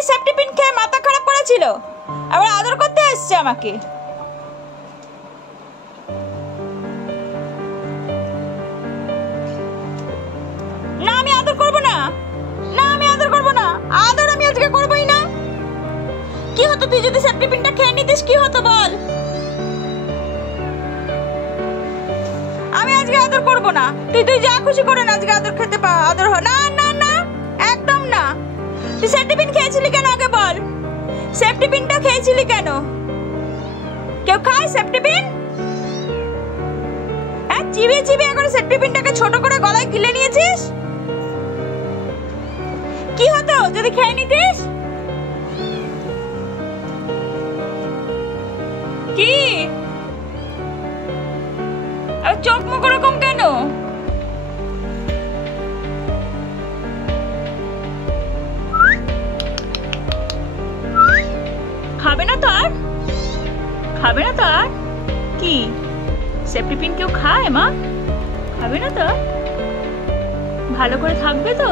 এক্ষুনি safety pin খেয়ে মাথা খারাপ করেছিল, আবার আদর করতে আসছে আমাকে। না আমি আদর করব না, না আমি আদর করব না, আদর আমি আজকে করবই না। কি হতো তুই যদি সেফটি পিনটা খেয়ে নিতিস, কি হতো বল? আমি আজকে আদর করব না, তুই যা খুশি করে না, আজকে আদর খেতে পা আদর না না না, একদম না। তুই সেফটি পিন খেয়েছিলি কেন আগে বল? সেফটি পিনটা খেয়েছিলি কেন? কেউ খায় সেফটি পিন? হ্যাঁ, চিবিয়ে চিবিয়ে করে সেফটি পিনটাকে ছোট করে গলায় গিলে নিয়েছিস। কি হতো যদি খেয়ে নিতিস? কি চোখ মুখ ওরকম কেন? খাবে না তো আর? খাবে না তো আর? কি সেফটি পিন কেউ খায় মা? খাবে না তো? ভালো করে থাকবে তো?